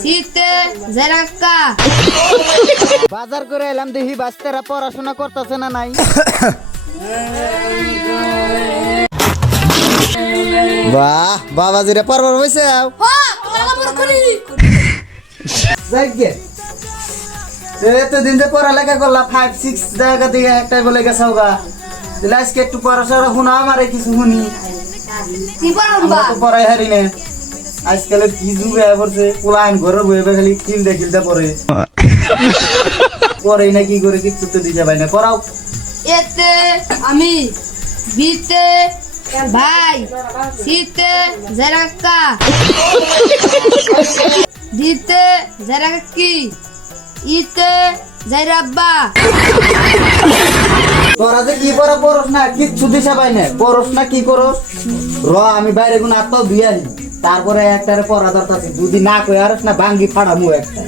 শীতে জেরাক্কা বাজার করে এলাম দেখি বাচ্চারা পড়াশোনা করতেছে না নাই। বাহ বাবাজিরে পড়বার বসে যাও। এতদিন যে পড়ালেখা করলাম 5-6 জায়গা থেকে একটা বলে গেছে আজকে একটু পড়াশোনা শোনা আমারে কিছু শুনি পড়াই হারি না। আজকালের কি যুগ পড়ছে পোলান ঘরে বয়ে খালি খিলতে খিলতে পড়ে পড়ে না কি করে কিচ্ছু তো দিতে পারি না। পড়াও। এতে আমি বিতে ভাই শীতে জেরাক্কা দিতে জেরাক্কি ইতে জেরাব্বা। তোরা যে কি পড়া পড়স না কিচ্ছু দিশা পাই না। পড়স না কি করস আমি বাইরে কোন আত্মাও দিয়ে আসি তারপরে একটারে পড়া দরকার আছে। যদি না কই আর না ভাঙ্গি ফাড়ামু একটা।